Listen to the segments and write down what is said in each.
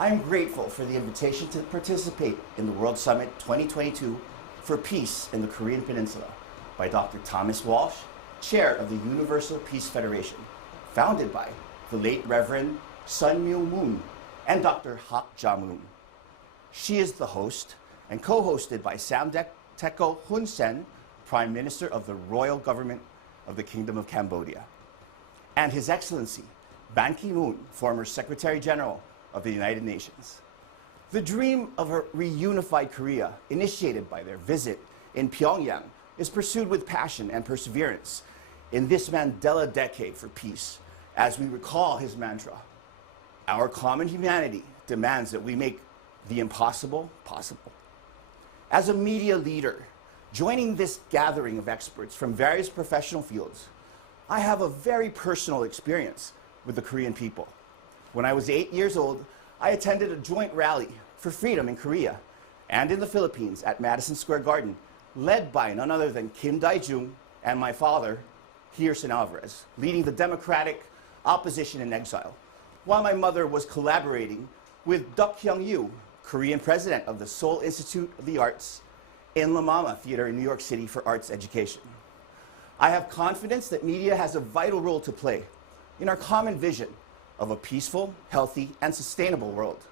I'm grateful for the invitation to participate in the World Summit 2022 for Peace in the Korean Peninsula by Dr. Thomas Walsh, Chair of the Universal Peace Federation, founded by the late Reverend Sun Myung Moon and Dr. Hak Ja-moon. She is the host and co-hosted by Samdech Hun Sen, Prime Minister of the Royal Government of the Kingdom of Cambodia, and His Excellency Ban Ki-moon, former Secretary General of the United Nations. The dream of a reunified Korea, initiated by their visit in Pyongyang, is pursued with passion and perseverance in this Mandela decade for peace, as we recall his mantra, "Our common humanity demands that we make the impossible possible." As a media leader, joining this gathering of experts from various professional fields, I have a very personal experience with the Korean people. When I was 8 years old, I attended a joint rally for freedom in Korea and in the Philippines at Madison Square Garden, led by none other than Kim Dae-jung and my father, Hierson Alvarez, leading the democratic opposition in exile, while my mother was collaborating with Duk Hyung-yu, Korean president of the Seoul Institute of the Arts, in La Mama Theater in New York City for arts education. I have confidence that media has a vital role to play in our common vision of a peaceful, healthy, and sustainable world.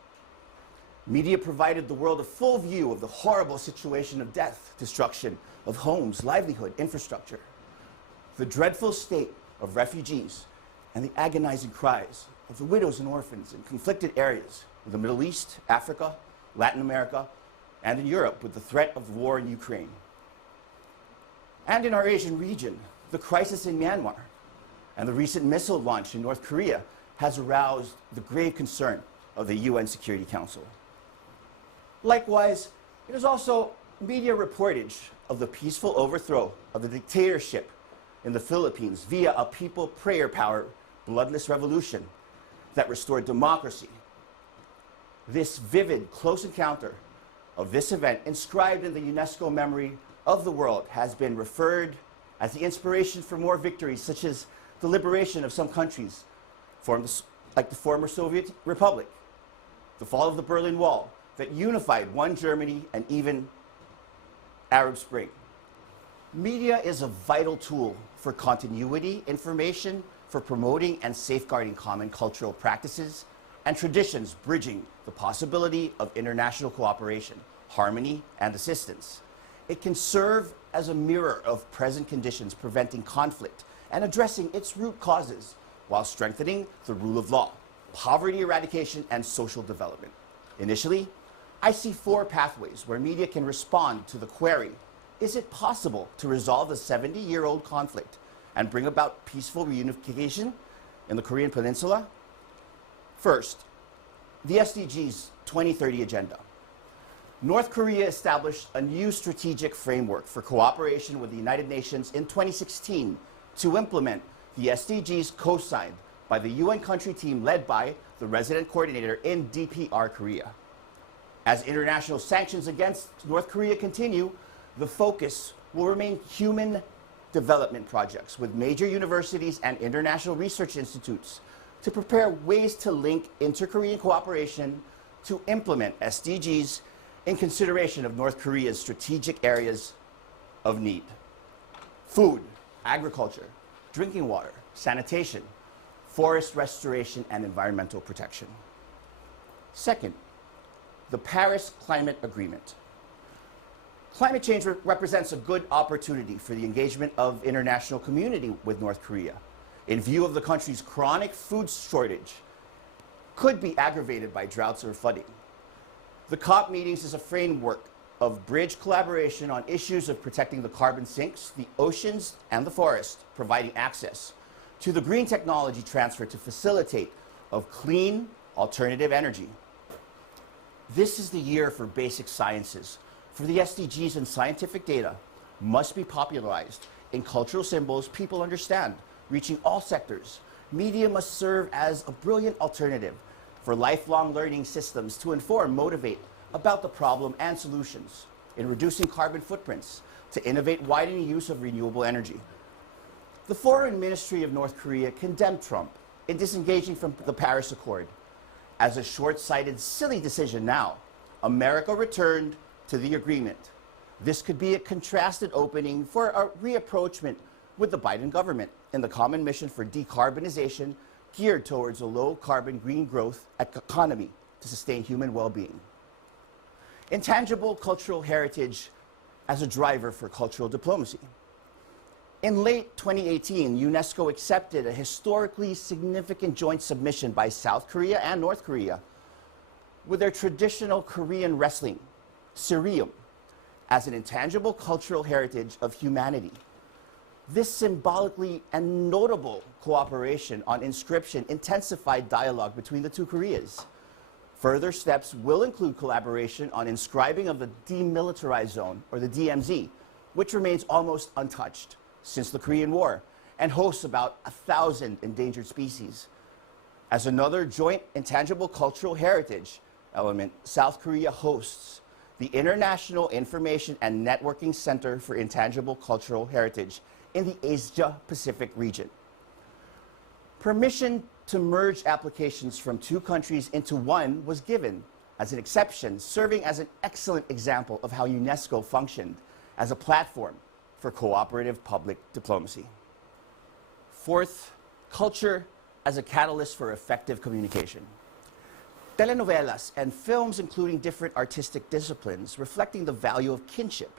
Media provided the world a full view of the horrible situation of death, destruction of homes, livelihood, infrastructure, the dreadful state of refugees, and the agonizing cries of the widows and orphans in conflicted areas of the Middle East, Africa, Latin America, and in Europe with the threat of war in Ukraine. And in our Asian region, the crisis in Myanmar and the recent missile launch in North Korea has aroused the grave concern of the UN Security Council. Likewise, it is also media reportage of the peaceful overthrow of the dictatorship in the Philippines via a people prayer power bloodless revolution that restored democracy. This vivid, close encounter of this event, inscribed in the UNESCO memory of the world, has been referred as the inspiration for more victories, such as the liberation of some countries, like the former Soviet Republic, the fall of the Berlin Wall, that unified one Germany, and even Arab Spring. Media is a vital tool for continuity, information, for promoting and safeguarding common cultural practices and traditions, bridging the possibility of international cooperation, harmony, and assistance. It can serve as a mirror of present conditions, preventing conflict and addressing its root causes, while strengthening the rule of law, poverty eradication, and social development. Initially, I see 4 pathways where media can respond to the query, is it possible to resolve the 70-year-old conflict and bring about peaceful reunification in the Korean Peninsula? First, the SDGs 2030 Agenda. North Korea established a new strategic framework for cooperation with the United Nations in 2016 to implement the SDGs co-signed by the UN country team led by the resident coordinator in DPR Korea. As international sanctions against North Korea continue, the focus will remain human development projects with major universities and international research institutes to prepare ways to link inter-Korean cooperation to implement SDGs in consideration of North Korea's strategic areas of need: food, agriculture, drinking water, sanitation, forest restoration, and environmental protection. Second, the Paris Climate Agreement. Climate change represents a good opportunity for the engagement of international community with North Korea, in view of the country's chronic food shortage, could be aggravated by droughts or flooding. The COP meetings is a framework of bridge collaboration on issues of protecting the carbon sinks, the oceans, and the forest, providing access to the green technology transfer to facilitate of clean alternative energy. This is the year for basic sciences, for the SDGs, and scientific data must be popularized in cultural symbols people understand, reaching all sectors. Media must serve as a brilliant alternative for lifelong learning systems to inform, motivate about the problem and solutions, in reducing carbon footprints, to innovate widening use of renewable energy. The Foreign Ministry of North Korea condemned Trump in disengaging from the Paris Accord As a short-sighted, silly decision now, America returned to the agreement. This could be a contrasted opening for a reapproachment with the Biden government in the common mission for decarbonization geared towards a low-carbon green growth economy to sustain human well-being. Intangible cultural heritage as a driver for cultural diplomacy. In late 2018, UNESCO accepted a historically significant joint submission by South Korea and North Korea with their traditional Korean wrestling, Sirium, as an intangible cultural heritage of humanity. This symbolically and notable cooperation on inscription intensified dialogue between the two Koreas. Further steps will include collaboration on inscribing of the Demilitarized Zone, or the DMZ, which remains almost untouched since the Korean War and hosts about 1,000 endangered species. As another joint intangible cultural heritage element, South Korea hosts the International Information and Networking Center for Intangible Cultural Heritage in the Asia-Pacific region. Permission to merge applications from two countries into one was given as an exception, serving as an excellent example of how UNESCO functioned as a platform for cooperative public diplomacy. Fourth, culture as a catalyst for effective communication. Telenovelas and films including different artistic disciplines reflecting the value of kinship,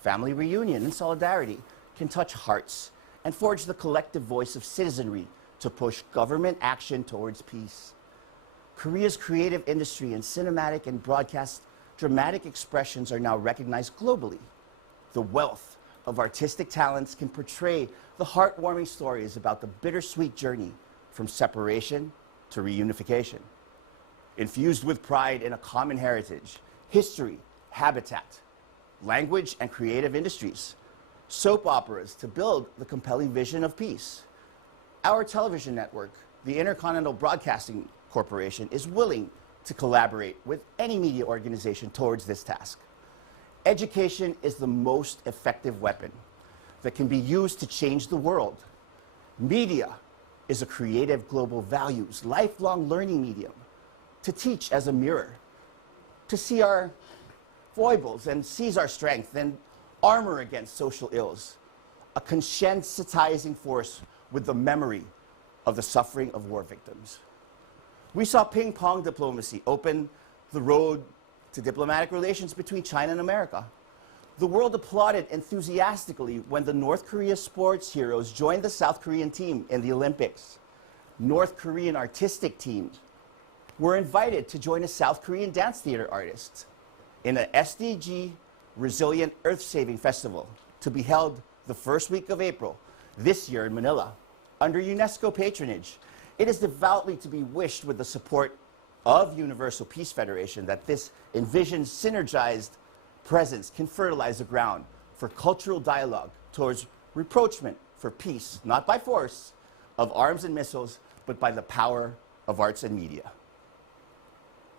family reunion, and solidarity can touch hearts and forge the collective voice of citizenry to push government action towards peace. Korea's creative industry in cinematic and broadcast dramatic expressions are now recognized globally. The wealth of artistic talents can portray the heartwarming stories about the bittersweet journey from separation to reunification. Infused with pride in a common heritage, history, habitat, language, and creative industries, soap operas to build the compelling vision of peace. Our television network, the Intercontinental Broadcasting Corporation, is willing to collaborate with any media organization towards this task. Education is the most effective weapon that can be used to change the world. Media is a creative global values, lifelong learning medium, to teach as a mirror, to see our foibles and seize our strength and armor against social ills, a conscientizing force with the memory of the suffering of war victims. We saw ping-pong diplomacy open the road to diplomatic relations between China and America. The world applauded enthusiastically when the North Korea sports heroes joined the South Korean team in the Olympics. North Korean artistic teams were invited to join a South Korean dance theater artist in an SDG Resilient Earth-Saving Festival to be held the first week of April this year in Manila. Under UNESCO patronage, it is devoutly to be wished with the support of Universal Peace Federation that this envisioned synergized presence can fertilize the ground for cultural dialogue towards rapprochement for peace, not by force of arms and missiles, but by the power of arts and media.